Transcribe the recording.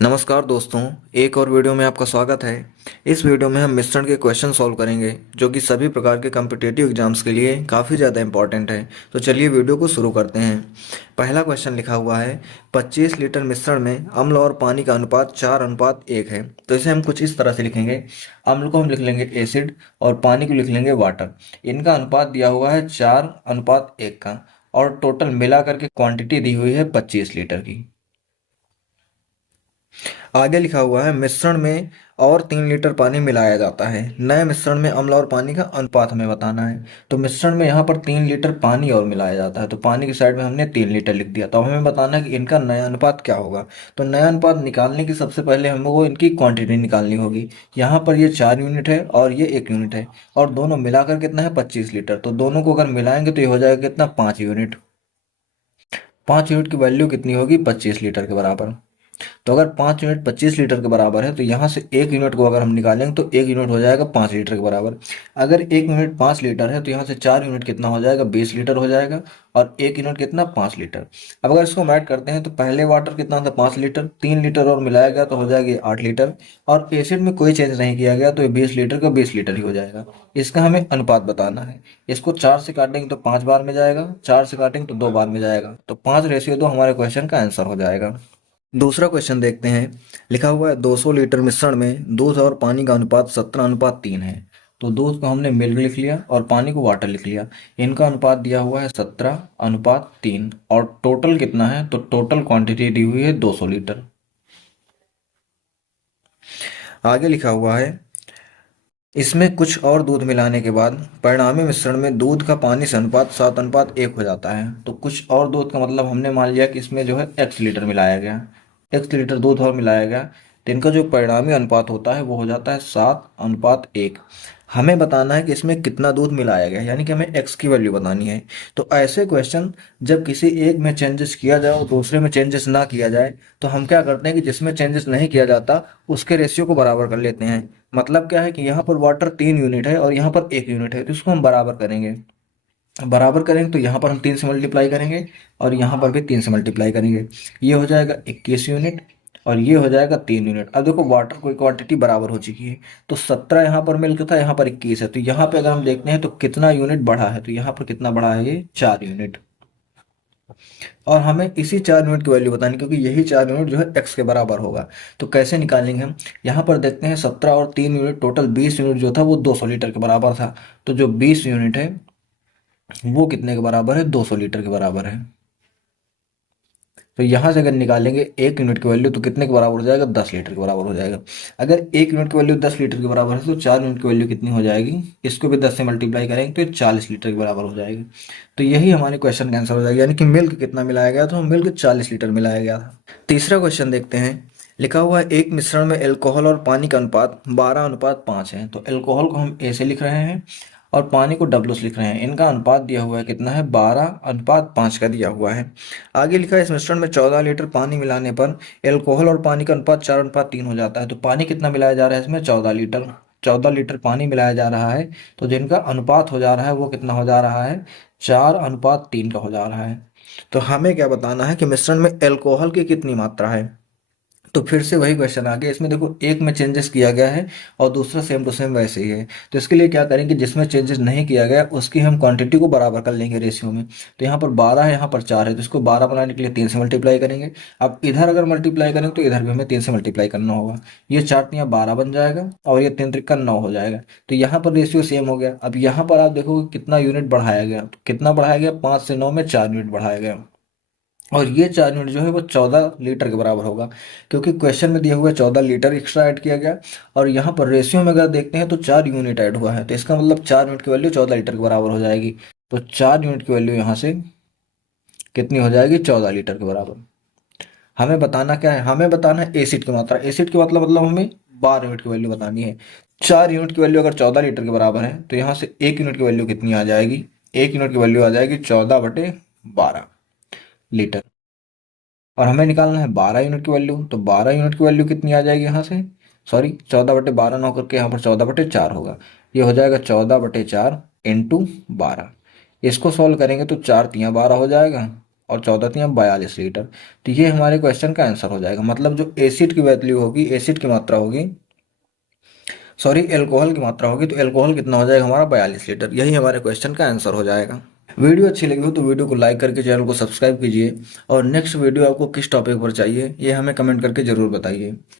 नमस्कार दोस्तों, एक और वीडियो में आपका स्वागत है। इस वीडियो में हम मिश्रण के क्वेश्चन सॉल्व करेंगे जो कि सभी प्रकार के कॉम्पिटिटिव एग्जाम्स के लिए काफ़ी ज़्यादा इंपॉर्टेंट है। तो चलिए वीडियो को शुरू करते हैं। पहला क्वेश्चन लिखा हुआ है 25 लीटर मिश्रण में अम्ल और पानी का अनुपात 4:1 है। तो इसे हम कुछ इस तरह से लिखेंगे। अम्ल को हम लिख लेंगे एसिड और पानी को लिख लेंगे वाटर। इनका अनुपात दिया हुआ है 4:1 का और टोटल मिला करके क्वांटिटी दी हुई है 25 लीटर की। आगे लिखा हुआ है मिश्रण में और 3 लीटर पानी मिलाया जाता है। नए मिश्रण में अम्ल और पानी का अनुपात हमें बताना है। तो मिश्रण में यहाँ पर 3 लीटर पानी और मिलाया जाता है, तो पानी की साइड में हमने 3 लीटर लिख दिया। तो हमें बताना है कि इनका नया अनुपात क्या होगा। तो नया अनुपात निकालने की सबसे पहले हमको इनकी क्वांटिटी निकालनी होगी। यहाँ पर ये 4 यूनिट है और ये 1 यूनिट है और दोनों मिलाकर कितना है 25 लीटर। तो दोनों को अगर मिलाएंगे तो ये हो जाएगा कितना 5 यूनिट। 5 यूनिट की वैल्यू कितनी होगी 25 लीटर के बराबर। तो अगर 5 यूनिट 25 लीटर के बराबर है तो यहाँ से 1 यूनिट को अगर हम निकालेंगे तो 1 यूनिट हो जाएगा 5 लीटर के बराबर। अगर 1 यूनिट 5 लीटर है तो यहाँ से 4 यूनिट कितना हो जाएगा 20 लीटर हो जाएगा और 1 यूनिट कितना 5 लीटर। अब अगर इसको ऐड करते हैं तो पहले वाटर कितना था 5 लीटर, 3 लीटर और मिलाया गया तो हो जाएगा 8 लीटर और एसिड में कोई चेंज नहीं किया गया तो ये 20 लीटर का 20 लीटर ही हो जाएगा। इसका हमें अनुपात बताना है। इसको 4 से काटेंगे तो 5 बार में जाएगा, 4 से काटेंगे तो 2 बार में जाएगा, तो 5:2 हमारे क्वेश्चन का आंसर हो जाएगा। दूसरा क्वेश्चन देखते हैं। लिखा हुआ है 200 लीटर मिश्रण में दूध और पानी का अनुपात 17:3 है। तो दूध को हमने मिल्क लिख लिया और पानी को वाटर लिख लिया। इनका अनुपात दिया हुआ है 17:3 और टोटल कितना है, तो टोटल क्वांटिटी दी हुई है 200 लीटर। आगे लिखा हुआ है इसमें कुछ और दूध मिलाने के बाद परिणामी मिश्रण में दूध का पानी से अनुपात 7:1 हो जाता है। तो कुछ और दूध का मतलब हमने मान लिया कि इसमें जो है x लीटर मिलाया गया, x लीटर दूध और मिलाया गया, तो इनका जो परिणामी अनुपात होता है वो हो जाता है 7:1। हमें बताना है कि इसमें कितना दूध मिलाया गया है, यानी कि हमें x की वैल्यू बतानी है। तो ऐसे क्वेश्चन जब किसी एक में चेंजेस किया जाए और दूसरे में चेंजेस ना किया जाए तो हम क्या करते हैं कि जिसमें चेंजेस नहीं किया जाता उसके रेशियो को बराबर कर लेते हैं। मतलब क्या है कि यहाँ पर वाटर 3 यूनिट है और यहाँ पर 1 यूनिट है, तो इसको हम बराबर करेंगे। बराबर करेंगे तो यहाँ पर हम 3 से मल्टीप्लाई करेंगे और यहाँ पर भी 3 से मल्टीप्लाई करेंगे। ये हो जाएगा 21 यूनिट और ये हो जाएगा 3 यूनिट। अब देखो वाटर की क्वांटिटी बराबर हो चुकी है, तो 17 यहाँ पर मिलकर था, यहाँ पर 21 है। तो यहाँ पे अगर हम देखते हैं तो कितना यूनिट बढ़ा है, तो यहाँ पर कितना बढ़ा है, ये 4 यूनिट। और हमें इसी 4 यूनिट की वैल्यू बतानी, क्योंकि यही 4 यूनिट जो है एक्स के बराबर होगा। तो कैसे निकालेंगे हम, यहाँ पर देखते हैं 17 और 3 यूनिट टोटल 20 यूनिट जो था वो 200 लीटर के बराबर था। तो जो 20 यूनिट है वो कितने के बराबर है, 200 लीटर के बराबर है। तो यहाँ से अगर निकालेंगे 1 यूनिट की वैल्यू तो कितने के बराबर हो जाएगा, 10 लीटर के बराबर हो जाएगा। अगर 1 यूनिट की वैल्यू 10 लीटर के बराबर है तो 4 यूनिट की वैल्यू कितनी हो जाएगी, इसको भी 10 से मल्टीप्लाई करेंगे तो ये 40 लीटर के बराबर हो जाएगी। तो यही हमारे क्वेश्चन का आंसर हो जाएगा, यानी कि मिल्क कितना मिलाया गया, तो मिल्क 40 लीटर मिलाया गया था। तीसरा क्वेश्चन देखते हैं। लिखा हुआ है एक मिश्रण में अल्कोहल और पानी का अनुपात 12:5 है। तो अल्कोहल को हम ए से लिख रहे हैं और पानी को डब्ल्यू से लिख रहे हैं। इनका अनुपात दिया हुआ है कितना है, 12:5 का दिया हुआ है। आगे लिखा है इस मिश्रण में 14 लीटर पानी मिलाने पर अल्कोहल और पानी का अनुपात 4:3 हो जाता है। तो पानी कितना मिलाया जा रहा है इसमें, 14 लीटर। 14 लीटर पानी मिलाया जा रहा है, तो जिनका अनुपात हो जा रहा है वो कितना हो जा रहा है, 4:3 का हो जा रहा है। तो हमें क्या बताना है कि मिश्रण में अल्कोहल की कितनी मात्रा है। तो फिर से वही क्वेश्चन आ गया। इसमें देखो एक में चेंजेस किया गया है और दूसरा सेम टू सेम वैसे ही है। तो इसके लिए क्या करेंगे, जिसमें चेंजेस नहीं किया गया उसकी हम क्वांटिटी को बराबर कर लेंगे रेशियो में। तो यहाँ पर 12 है, यहाँ पर 4 है, तो इसको 12 बनाने के लिए 3 से मल्टीप्लाई करेंगे। अब इधर अगर मल्टीप्लाई करेंगे तो इधर भी हमें 3 से मल्टीप्लाई करना होगा। ये 4×3 12 बन जाएगा और ये 3×3 9 हो जाएगा। तो यहाँ पर रेशियो सेम हो गया। अब यहाँ पर आप देखोगे कितना यूनिट बढ़ाया गया, तो कितना बढ़ाया गया, 5 से 9 में 4 यूनिट बढ़ाया गया और ये 4 यूनिट जो है वो 14 लीटर के बराबर होगा, क्योंकि क्वेश्चन में दिया हुआ है 14 लीटर एक्स्ट्रा ऐड किया गया और यहाँ पर रेशियो में अगर देखते हैं तो 4 यूनिट ऐड हुआ है। तो इसका मतलब 4 यूनिट की वैल्यू 14 लीटर के बराबर हो जाएगी। तो 4 यूनिट की वैल्यू यहाँ से कितनी हो जाएगी, 14 लीटर के बराबर। हमें बताना क्या है, हमें बताना है एसिड की मात्रा। एसिड की मतलब हमें 12 यूनिट की वैल्यू बतानी है। 4 यूनिट की वैल्यू अगर 14 लीटर के बराबर है तो यहाँ से 1 यूनिट की वैल्यू कितनी आ जाएगी, 1 यूनिट की वैल्यू आ जाएगी 14/12 लीटर। और हमें निकालना है 12 यूनिट की वैल्यू, तो 12 यूनिट की वैल्यू कितनी आ जाएगी यहाँ से, सॉरी 14/12 ना करके यहाँ पर 14/4 होगा। ये हो जाएगा 14/4 × 12। इसको सॉल्व करेंगे तो 4×3 12 हो जाएगा और 14×42 लीटर। तो ये हमारे क्वेश्चन का आंसर हो जाएगा। मतलब जो एसिड की वैल्यू होगी, एसिड की मात्रा होगी, सॉरी एल्कोहल की मात्रा होगी, तो एल्कोहल कितना हो जाएगा हमारा 42 लीटर। यही हमारे क्वेश्चन का आंसर हो जाएगा। वीडियो अच्छी लगी हो तो वीडियो को लाइक करके चैनल को सब्सक्राइब कीजिए, और नेक्स्ट वीडियो आपको किस टॉपिक पर चाहिए ये हमें कमेंट करके ज़रूर बताइए।